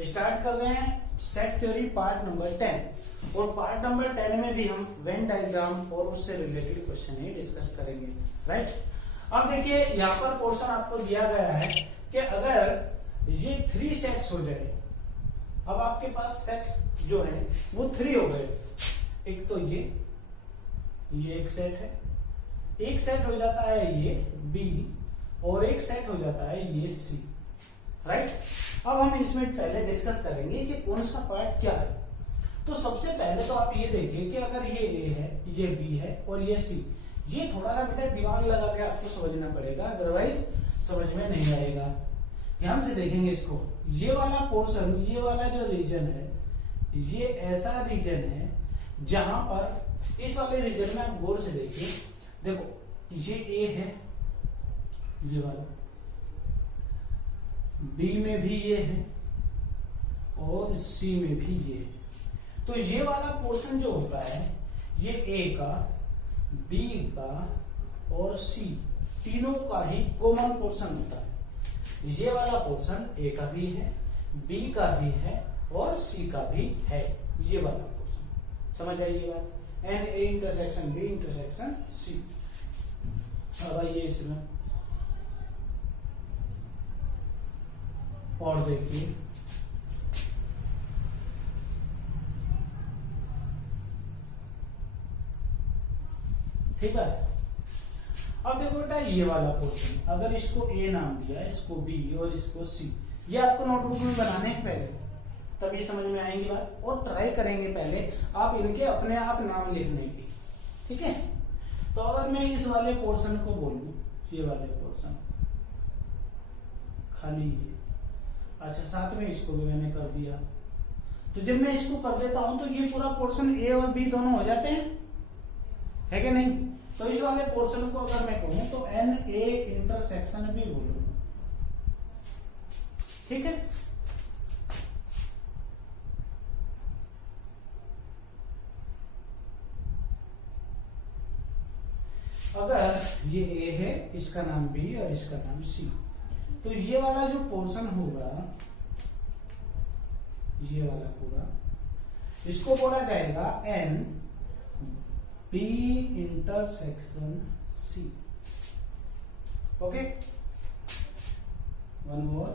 Start कर रहे हैं सेट थ्योरी पार्ट नंबर 10 और पार्ट नंबर 10 में भी हम वेन डायग्राम और उससे रिलेटेड क्वेश्चन ही डिस्कस करेंगे। राइट, अब देखिए यहाँ पर पोर्शन आपको दिया गया है कि अगर ये 3 सेट्स हो जाए, अब आपके पास सेट जो है वो 3 हो गए। एक तो ये एक सेट है, एक सेट हो जाता है ये बी और एक सेट हो जाता है ये सी। राइट, अब हम इसमें पहले डिस्कस करेंगे कि कौन सा पार्ट क्या है। तो सबसे पहले तो आप ये देखिए कि अगर ये ए है, ये बी है और ये सी, ये थोड़ा सा बेटा दिमाग लगा के आपको समझना पड़ेगा, अदरवाइज समझ में नहीं आएगा। ध्यान से देखेंगे इसको। ये वाला पोर्शन, ये वाला जो रीजन है, ये ऐसा रीजन है जहां पर इस वाले रीजन में आप गौर से देखिए, देखो ये ए है, ये वाला बी में भी ये है और सी में भी ये है। तो ये वाला पोर्शन जो होता है ये ए का, बी का और सी तीनों का ही कॉमन पोर्शन होता है। ये वाला पोर्शन ए का भी है, बी का भी है और सी का भी है। ये वाला पोर्शन समझ आई ये बात। N A intersection B intersection C. अब आइए इसमें और देखिए, ठीक है। अब देखो बेटा ये वाला पोर्शन, अगर इसको ए नाम दिया, इसको बी और इसको सी, ये आपको नोटबुक में बनाने हैं पहले, तभी समझ में आएंगी बात। और ट्राई करेंगे पहले आप इनके अपने आप नाम लिखने की, ठीक है। तो अगर मैं इस वाले पोर्शन को बोलूं, ये वाले पोर्शन खाली ये, अच्छा साथ में इसको भी मैंने कर दिया, तो जब मैं इसको कर देता हूं तो ये पूरा पोर्शन ए और बी दोनों हो जाते हैं, है कि नहीं। तो इस वाले पोर्शन को अगर मैं कहूं तो एन ए इंटरसेक्शन बी बोलूं, ठीक है। अगर ये ए है, इसका नाम बी और इसका नाम सी, तो ये वाला जो पोर्शन होगा, ये वाला पूरा, इसको बोला जाएगा n B intersection C. Okay, one more.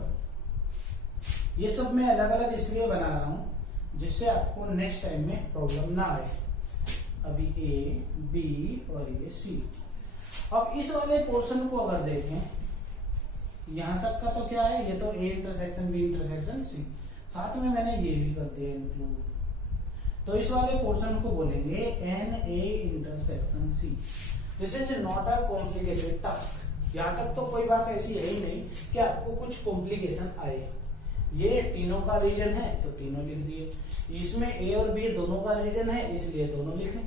ये सब मैं अलग अलग इसलिए बना रहा हूं जिससे आपको नेक्स्ट टाइम में प्रॉब्लम ना आए। अभी ए बी और ये सी। अब इस वाले पोर्शन को अगर देखें, यहां तक का तो क्या है, ये तो A intersection B intersection C, साथ में मैंने ये भी कर दिया इंक्लूड। तो इस वाले पोर्शन को बोलेंगे n A intersection C. This is not a complicated task. यहां तक तो कोई बात ऐसी है ही नहीं कि आपको कुछ कॉम्प्लिकेशन आए। ये तीनों का रीजन है तो तीनों लिख दिए, इसमें ए और बी दोनों का रीजन है इसलिए दोनों लिखे।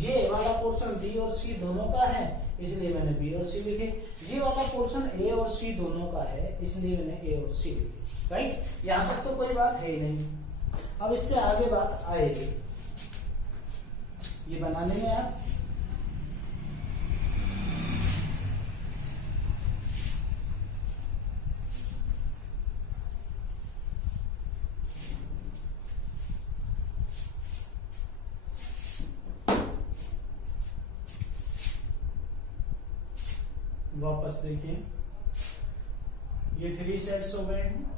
ये वाला पोर्शन बी और सी दोनों का है इसलिए मैंने बी और सी लिखे। ये वाला पोर्शन ए और सी दोनों का है इसलिए मैंने ए और सी लिखे। राइट, यहां तक तो कोई बात है ही नहीं। अब इससे आगे बात आएगी, ये बनाने में आप वापस देखिए, ये 3 सेट्स हो गए हैं।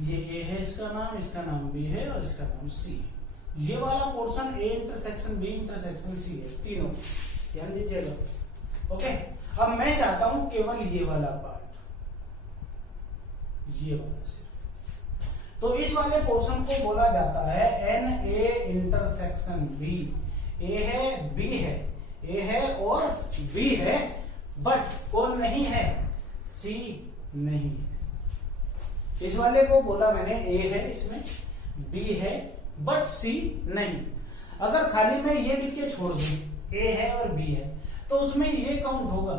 ये ए है, इसका नाम बी है और इसका नाम सी है। ये वाला portion A intersection B intersection C है, तीनों ध्यान दीजिएगा। ओके, अब मैं चाहता हूं केवल ये वाला पार्ट, ये वाला सिर्फ। तो इस वाले पोर्शन को बोला जाता है एन ए इंटरसेक्शन बी। ए है, बी है, ए है और बी है, बट कौन नहीं है, सी नहीं है। इस वाले को बोला मैंने ए है, इसमें बी है बट सी नहीं। अगर खाली मैं ये लिख के छोड़ दूं ए है और बी है तो उसमें ये काउंट होगा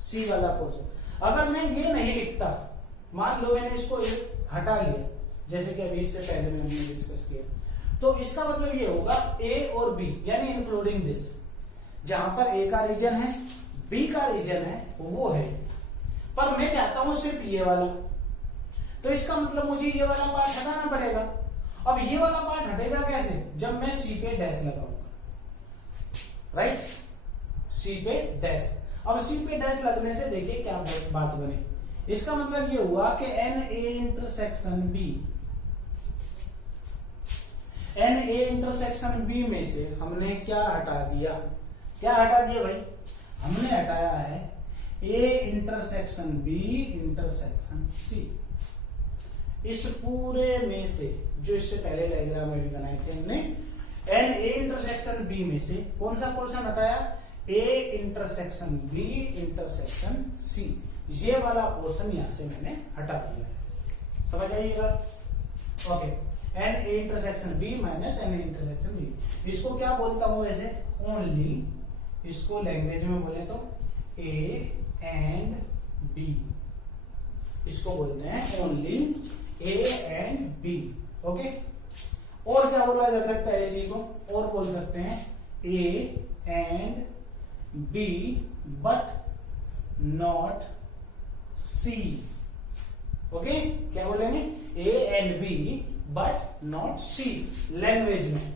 सी वाला पोर्शन। अगर मैं ये नहीं लिखता, मान लो मैंने इसको हटा लिया जैसे कि अभी इससे पहले मैंने डिस्कस किया, तो इसका मतलब ये होगा ए और बी यानी इंक्लूडिंग दिस, जहां पर ए का रीजन है बी का रीजन है वो है, पर मैं चाहता हूं सिर्फ ये वाला, तो इसका मतलब मुझे ये वाला पार्ट हटाना पड़ेगा। अब ये वाला पार्ट हटेगा कैसे? जब मैं सी पे डैश लगाऊंगा, राइट, सी पे डैश। अब सी पे डैश लगने से देखिए क्या बात बनी। इसका मतलब ये हुआ कि n A intersection B, n A intersection B में से हमने क्या हटा दिया? क्या हटा दिया भाई? हमने हटाया है A intersection B intersection C. इस पूरे में से, जो इससे पहले डायग्राम में भी बनाए थे हमने, एन ए इंटरसेक्शन बी में से कौन सा पोर्शन हटाया? A intersection B intersection C. ये वाला पोर्शन यहां से मैंने हटा दिया है। समझ आइएगा? Okay, n A intersection B minus n A intersection B. इसको क्या बोलता हूं वैसे? ओनली, इसको लैंग्वेज में बोले तो ए एंड बी, इसको बोलते हैं only A and B. Okay, और क्या बोला जा सकता है इसी को? और बोल सकते हैं A and B but not C. Okay, क्या बोलेंगे? A and B but not C. Language में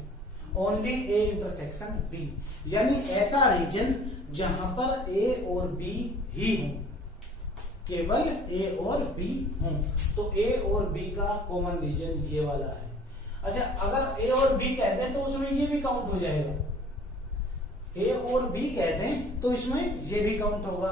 ओनली ए इंटरसेक्शन बी, यानी ऐसा रीजन जहां पर ए और बी ही हो, केवल ए और बी हो। तो ए और बी का कॉमन रीजन ये वाला है। अच्छा, अगर ए और बी कह दें तो उसमें ये भी काउंट हो जाएगा। ए और बी कह दें तो इसमें ये भी काउंट होगा।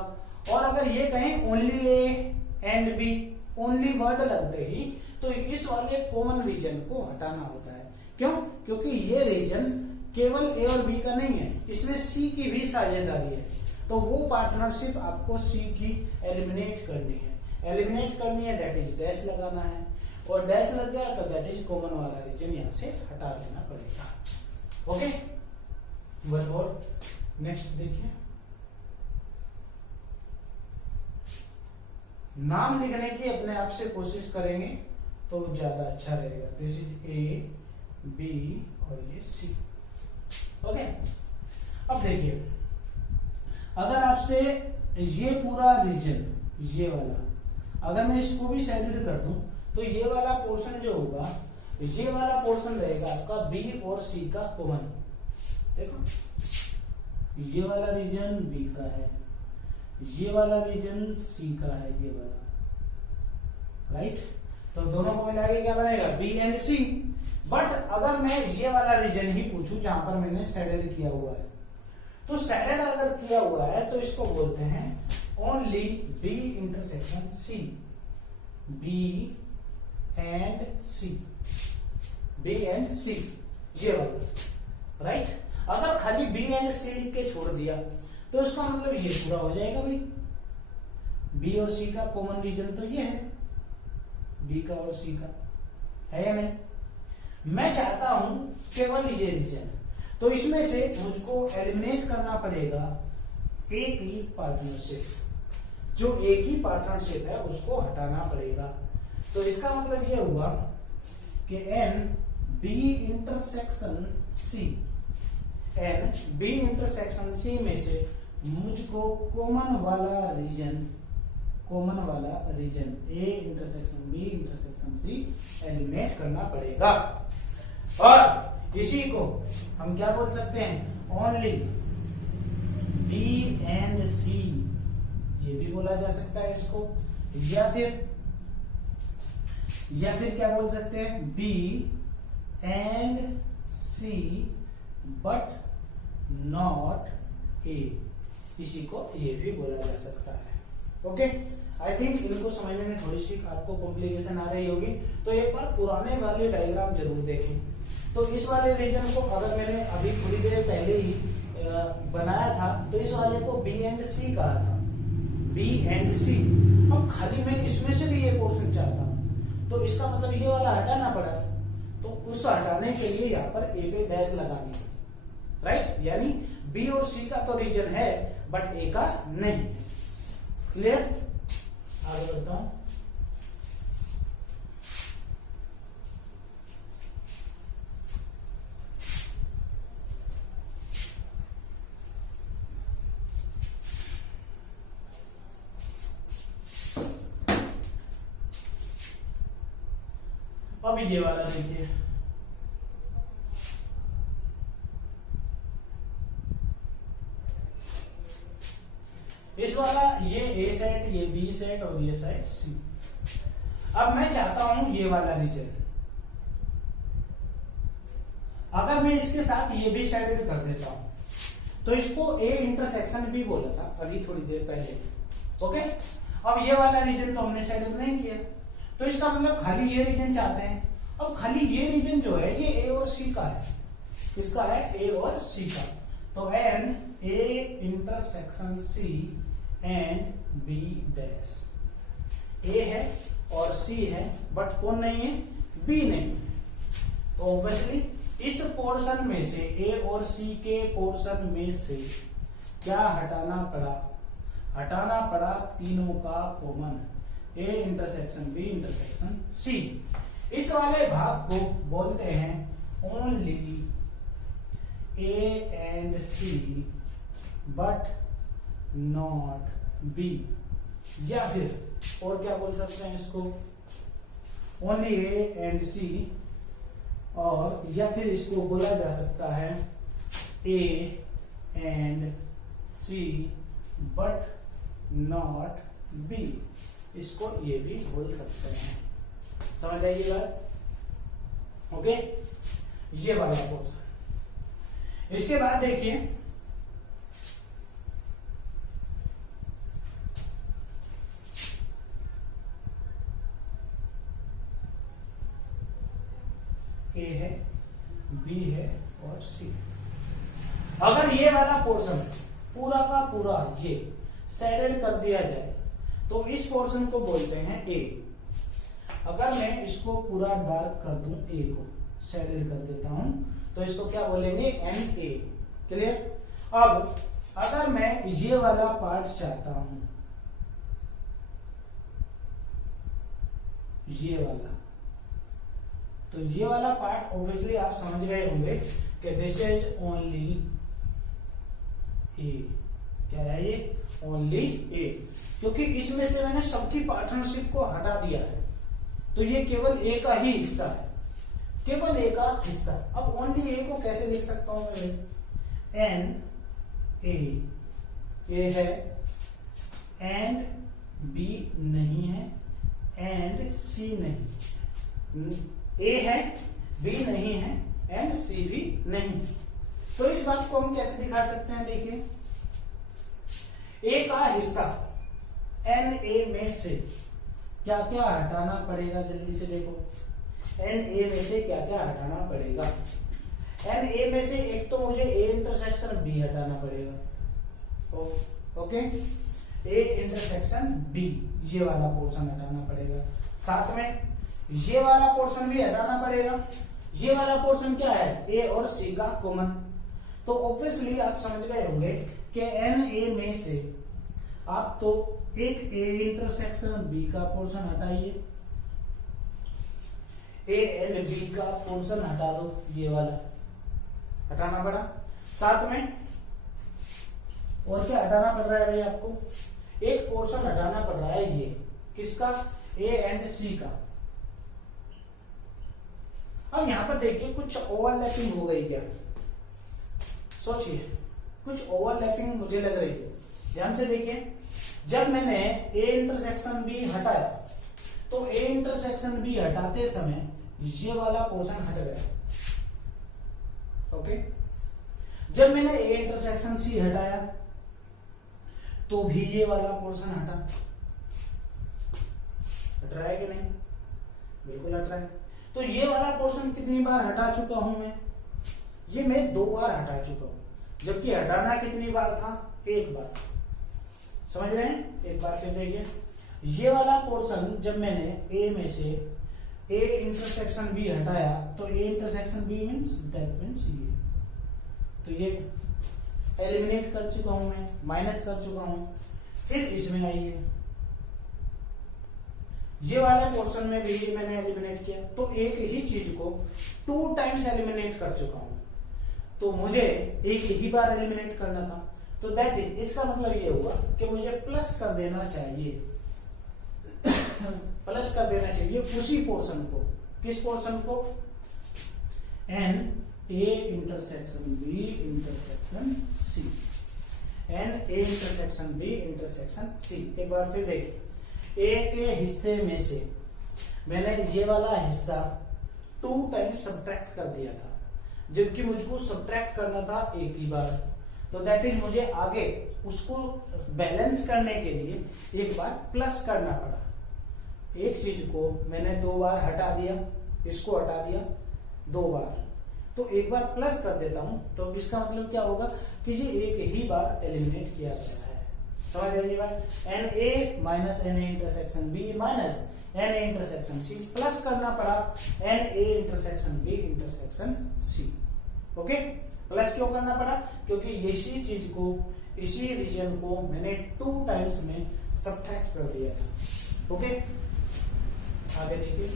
और अगर ये कहें only A and B, only word लगते ही, तो इस वाले कॉमन रीजन को हटाना होता है। क्यों? क्योंकि ये रीजन केवल ए और बी का नहीं है, इसमें सी की भी साझेदारी है। तो वो पार्टनरशिप आपको सी की एलिमिनेट करनी है। एलिमिनेट करनी है, दैट इज डैश लगाना है। और डैश लग गया तो दैट इज कॉमन वाला रीजन यहां से हटा देना पड़ेगा। ओके, वन और नेक्स्ट देखिए, नाम लिखने की अपने आप से कोशिश करेंगे तो ज्यादा अच्छा रहेगा। दिस इज ए बी और ये सी। ओके, अब देखिए, अगर आपसे ये पूरा रीजन, ये वाला, अगर मैं इसको भी सेलेक्ट कर दूं तो ये वाला पोर्शन जो होगा, ये वाला पोर्शन रहेगा आपका बी और सी का कॉमन। देखो, ये वाला रीजन बी का है, ये वाला रीजन सी का है, ये वाला, राइट। तो दोनों को मिला के क्या बनेगा? B and C. बट अगर मैं ये वाला रीजन ही पूछूं जहां पर मैंने सैडल किया हुआ है, तो सैडल अगर किया हुआ है तो इसको बोलते हैं only B intersection C, B and C, B and C, ये वाला, राइट। अगर खाली बी एंड सी लिख के छोड़ दिया तो इसका मतलब ये पूरा हो जाएगा भाई। बी और सी का कॉमन रीजन तो ये है, बी का और सी का, है या नहीं? मैं चाहता हूं केवल ये रीजन, तो इसमें से मुझको एलिमिनेट करना पड़ेगा एक ही पार्टनरशिप, जो एक ही पार्टनरशिप है उसको हटाना पड़ेगा। तो इसका मतलब ये हुआ कि n B intersection C, n B intersection C में से मुझको कॉमन वाला region A intersection B intersection C eliminate करना पड़ेगा। और इसी को हम क्या बोल सकते हैं? ओनली बी एंड सी, ये भी बोला जा सकता है इसको। या फिर क्या बोल सकते हैं? B and C but not A, इसी को ये भी बोला जा सकता है। ओके, आई थिंक इनको समझने में थोड़ी सी आपको कॉम्प्लिकेशन आ रही होगी, तो एक बार पुराने वाले डायग्राम जरूर देखें। तो इस वाले रीजन को अगर मैंने अभी थोड़ी देर पहले ही बनाया था तो इस वाले को बी एंड सी कहा था, बी एंड सी। अब खाली मैं इसमें से भी ये पोर्शन चाहता हूं, तो इसका मतलब ये वाला हटाना पड़ा, तो उस हटाने के लिए यहाँ पर ए पे डैश लगानी, राइट। यानी बी और सी का तो रीजन है बट ए का नहीं। क्लियर? आगे बढ़ता हूं। अब ये वाला देखिए, इस वाला ये ए सेट, ये बी सेट और ये साइड सी। अब मैं चाहता हूं ये वाला रीजन, अगर मैं इसके साथ ये भी शेडेड कर देता हूं तो इसको ए इंटरसेक्शन भी बोला था अभी थोड़ी देर पहले। ओके, अब ये वाला रीजन तो हमने शेडेड नहीं किया, तो इसका मतलब खाली ये रीजन चाहते हैं। अब खाली ये रीजन जो है ये ए और सी का है, किसका है, ए और सी का। तो n A intersection C and B dash, A है और सी है बट कौन नहीं है, बी नहीं। तो ऑब्वियसली इस पोर्शन में से ए और सी के पोर्शन में से क्या हटाना पड़ा, हटाना पड़ा तीनों का common, A intersection B intersection C. इस वाले भाग को बोलते हैं only A and C but not B, या फिर और क्या बोल सकते हैं इसको, ओनली ए एंड सी, और या फिर इसको बोला जा सकता है A and C but not B, इसको ये भी बोल सकते हैं। समझ आइए बात, ओके। ये वाला पोर्शन, इसके बाद देखिए ए है, बी है और सी। अगर ये वाला पोर्शन पूरा का पूरा ये शेडेड कर दिया जाए तो इस पोर्शन को बोलते हैं ए। अगर मैं इसको पूरा डार्क कर दूं, ए को शेडेड कर देता हूं, तो इसको क्या बोलेंगे, एन ए। क्लियर। अब अगर मैं ये वाला पार्ट चाहता हूं, ये वाला, तो ये वाला पार्ट ऑब्वियसली आप समझ गए होंगे कि दिस इज ओनली ए। क्या है ये, ओनली ए, क्योंकि इसमें से मैंने सबकी पार्टनरशिप को हटा दिया है, तो ये केवल ए का ही हिस्सा है, केवल ए का हिस्सा। अब ओनली ए को कैसे लिख सकता हूं मैं, एन ए है, एंड बी नहीं है, एंड सी नहीं, ए है, बी नहीं है, एंड सी भी नहीं। तो इस बात को हम कैसे दिखा सकते हैं, देखिए ए का हिस्सा एन ए में से क्या क्या हटाना पड़ेगा, जल्दी से देखो, एन ए में से क्या क्या हटाना पड़ेगा। एन ए में से एक तो मुझे ए इंटरसेक्शन बी हटाना पड़ेगा, ओके, ए इंटरसेक्शन बी, ये वाला पोर्शन हटाना पड़ेगा। साथ में ये वाला पोर्शन भी हटाना पड़ेगा। ये वाला पोर्शन क्या है, ए और सी का कॉमन। तो ऑब्वियसली आप समझ गए होंगे कि एन ए में से आप तो एक ए इंटरसेक्शन बी का पोर्शन हटाइए, ए एंड बी का पोर्शन हटा दो, ये वाला हटाना पड़ा। साथ में और क्या हटाना पड़ रहा है भाई आपको, एक पोर्शन हटाना पड़ रहा है, ये किसका, ए एंड सी का। अब यहां पर देखिए कुछ ओवरलैपिंग हो गई क्या, सोचिए कुछ ओवरलैपिंग मुझे लग रही है। ध्यान से देखिए, जब मैंने ए इंटरसेक्शन बी हटाया तो ए इंटरसेक्शन बी हटाते समय ये वाला पोर्शन हट गया, ओके। जब मैंने ए इंटरसेक्शन सी हटाया तो भी ये वाला पोर्शन हटा, हट रहा है कि नहीं, बिल्कुल हट रहा है। तो ये वाला पोर्शन कितनी बार हटा चुका हूं मैं, ये मैं 2 बार हटा चुका हूं, जबकि हटाना कितनी बार था, 1 बार। समझ रहे हैं, एक बार फिर देखिए, ये वाला पोर्शन जब मैंने ए में से ए इंटरसेक्शन बी हटाया तो A intersection B means that means ये, तो ये एलिमिनेट कर चुका हूं मैं, माइनस कर चुका हूं। फिर इसमें आइए, ये वाले पोर्शन में भी मैंने एलिमिनेट किया, तो एक ही चीज को 2 टाइम्स एलिमिनेट कर चुका हूं, तो मुझे एक ही बार एलिमिनेट करना था। तो दैट इज, इसका मतलब ये हुआ कि मुझे प्लस कर देना चाहिए प्लस कर देना चाहिए उसी पोर्शन को, किस पोर्शन को? N A intersection B intersection C, n A intersection B intersection C. एक बार फिर देखिए, ए के हिस्से में से मैंने ये वाला हिस्सा 2 टाइम्स सब्ट्रैक्ट कर दिया था, जबकि मुझको सब्ट्रैक्ट करना था एक ही बार। तो दैट इज मुझे आगे उसको बैलेंस करने के लिए एक बार प्लस करना पड़ा। एक चीज को मैंने 2 बार हटा दिया, इसको हटा दिया 2 बार, तो एक बार प्लस कर देता हूं, तो इसका मतलब क्या होगा कि ये एक ही बार एलिमिनेट किया गया है। समझ आइए बात? N A minus n A intersection B minus n A intersection C, plus करना पड़ा n A intersection B intersection C. Okay, plus क्यों करना पड़ा? क्योंकि इसी चीज को, इसी रीजन को मैंने 2 टाइम्स में सब्ट्रैक्ट कर दिया था। ओके, आगे देखिए,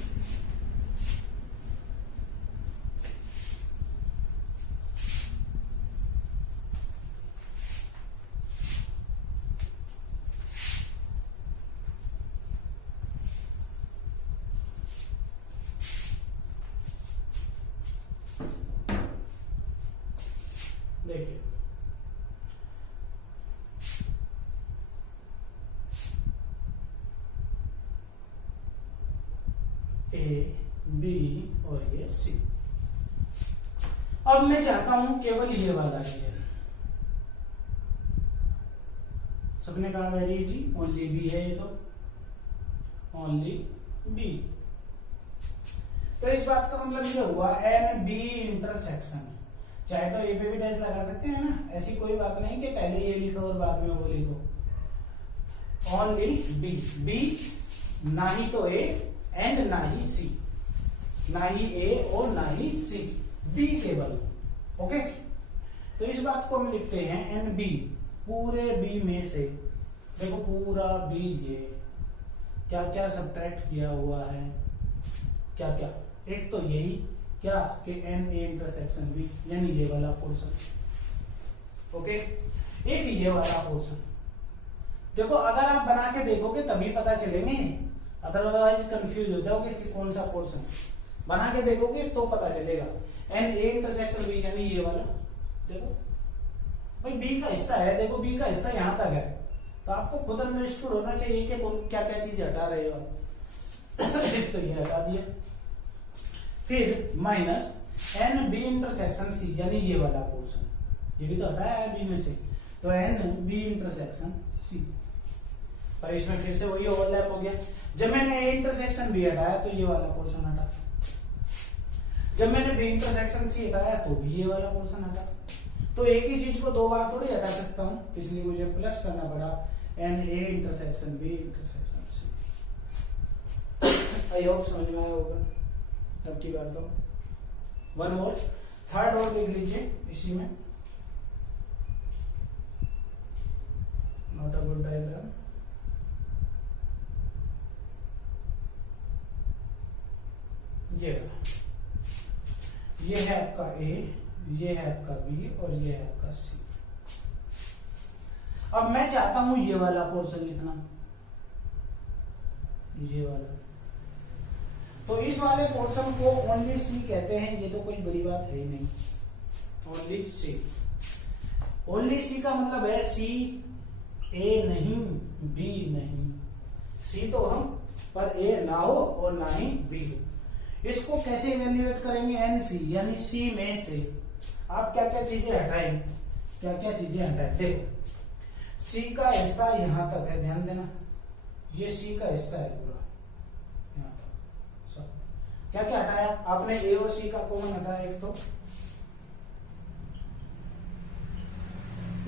देखिए ए बी और ये सी। अब मैं चाहता हूं केवल ये वाला रीजन, सबने कहा वेरी इजी, ओनली बी है ये, तो ओनली बी। तो इस बात का मतलब ये हुआ एन बी इंटरसेक्शन, चाहे तो ए पे भी डैश लगा सकते हैं ना, ऐसी कोई बात नहीं कि पहले ये लिखो और बाद में वो लिखो। ओनली बी, बी ना ही तो ए एंड ना ही सी, ना ही ए और ना ही सी, बी केवल। ओके, तो इस बात को हम लिखते हैं एन बी, पूरे बी में से देखो पूरा बी, ये क्या क्या सब्ट्रैक्ट किया हुआ है, क्या क्या, एक तो यही क्या कि एन ए इंटरसेक्शन बी, यानी ये वाला पोर्शन। ओके, एक ये वाला पोर्शन। देखो अगर आप बना के देखोगे तभी पता चलेंगे, अदरवाइज कंफ्यूज हो जाओगे कि कौन सा पोर्शन। बना के देखोगे तो पता चलेगा। एन ए इंटरसेक्शन बी यानी ये वाला, देखो भाई बी का हिस्सा है, देखो बी का हिस्सा यहां तक है, तो आपको खुद अंडरस्टूड होना चाहिए कि क्या क्या चीज हटा रहे हो। तो ये हटा दिया, फिर minus n B intersection C यानी ये वाला पोर्शन, ये भी तो हटाया है बी में से, तो एन बी इंटरसेक्शन सी। पर इसमें फिर से वही ओवरलैप हो गया, जब मैंने ए इंटरसेक्शन बी हटाया तो ये वाला पोर्शन हटा, जब मैंने बी इंटरसेक्शन सी हटाया तो भी ये वाला पोर्शन हटा। तो एक ही चीज को 2 बार थोड़ी हटा सकता हूं, इसलिए मुझे प्लस करना पड़ा n A intersection B intersection C. I hope समझ में आया होगा अब की बात। तो वन और थर्ड और देख लीजिए इसी में, नॉट अ गुड डायग्राम। ये है आपका ए, ये है आपका बी और ये है आपका सी। अब मैं चाहता हूं ये वाला पोर्शन लिखना, ये वाला, तो इस वाले पोर्शन को ओनली सी कहते हैं, ये तो कोई बड़ी बात है ही नहीं, ओनली सी। ओनली सी का मतलब है सी ए नहीं बी नहीं, सी तो हम पर ए ना हो और ना ही बी हो। इसको कैसे इवेल्युएट करेंगे? एन सी यानी सी में से आप क्या क्या चीजें हटाएं, क्या क्या चीजें हटाएं। देखो सी का हिस्सा यहां तक है, ध्यान देना, ये सी का हिस्सा है पूरा यहां तक सब। क्या क्या हटाया आपने? ए और सी का कॉमन हटाया, एक तो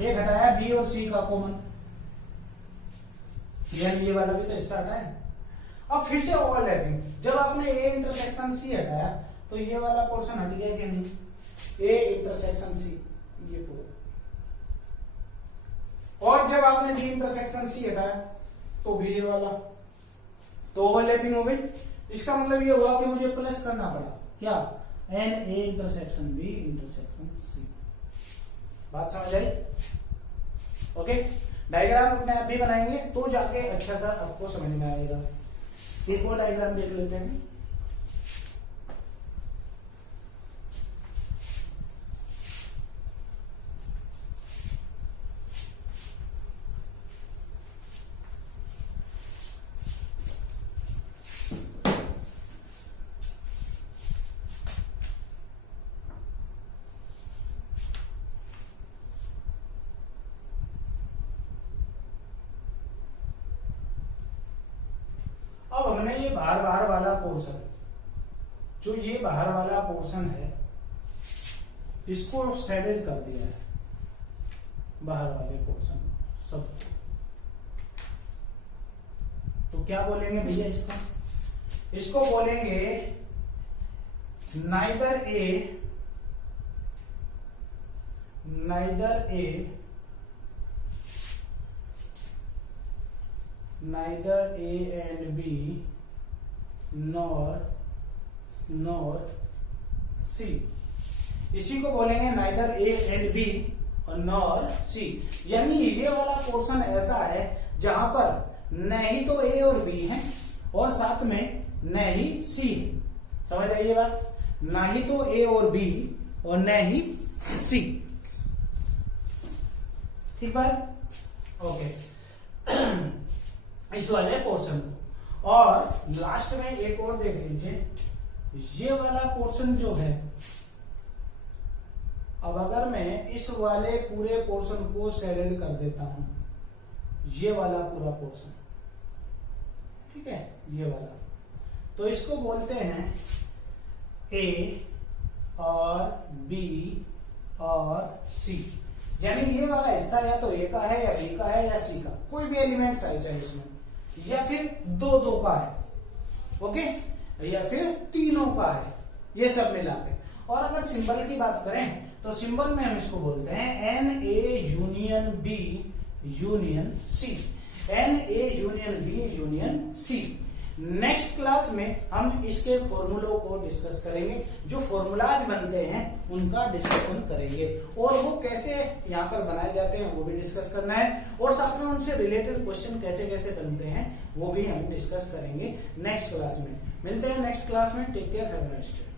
एक हटाया बी और सी का कॉमन, यानी ये वाला भी तो हिस्सा हटाया। अब फिर से ओवरलैपिंग, जब आपने ए इंटरसेक्शन सी हटाया तो ये वाला पोर्शन हट गया कि नहीं? ए इंटरसेक्शन सी ये पूरा, और जब आपने बी इंटरसेक्शन सी हटाया तो भी ये वाला, तो ओवरलैपिंग हो गई। इसका मतलब ये हुआ कि मुझे प्लस करना पड़ा क्या? N A intersection B intersection C. बात समझ आई? ओके, डायग्राम अपने आप भी बनाएंगे तो जाके अच्छा सा आपको समझ में आएगा। एक और डायग्राम देख लेते हैं। हमने ये बाहर बाहर वाला पोर्शन, जो ये बाहर वाला पोर्शन है, इसको शेडेड कर दिया है, बाहर वाले पोर्शन सब। तो क्या बोलेंगे भैया इसको बोलेंगे neither A and B nor C. इसी को बोलेंगे नाइदर ए एंड बी और नॉर सी। यानी ये वाला पोर्शन ऐसा है जहां पर न ही तो ए और बी है और साथ में न ही सी है। समझ आइए बात, ना ही तो ए और बी और न ही सी। ठीक बात, ओके। इस वाले पोर्शन को, और लास्ट में एक और देख लीजिए, ये वाला पोर्शन जो है, अब अगर मैं इस वाले पूरे पोर्शन को शेडेड कर देता हूं, ये वाला पूरा पोर्शन, ठीक है, ये वाला, तो इसको बोलते हैं ए और बी और सी। यानी ये वाला हिस्सा या तो ए का है या बी का है या सी का, कोई भी एलिमेंट्स है चाहे इसमें, या फिर दो का है, ओके, या फिर तीनों का है, ये सब मिला के। और अगर सिंबल की बात करें तो सिंबल में हम इसको बोलते हैं n A union B union C, n A union B union C. Next class में हम इसके फॉर्मूलों को डिस्कस करेंगे, जो फॉर्मूलाज बनते हैं उनका डिस्कशन करेंगे, और वो कैसे यहाँ पर बनाए जाते हैं वो भी डिस्कस करना है, और साथ में उनसे रिलेटेड क्वेश्चन कैसे कैसे बनते हैं वो भी हम डिस्कस करेंगे नेक्स्ट क्लास में। मिलते हैं नेक्स्ट क्लास में। Take care, have a nice day.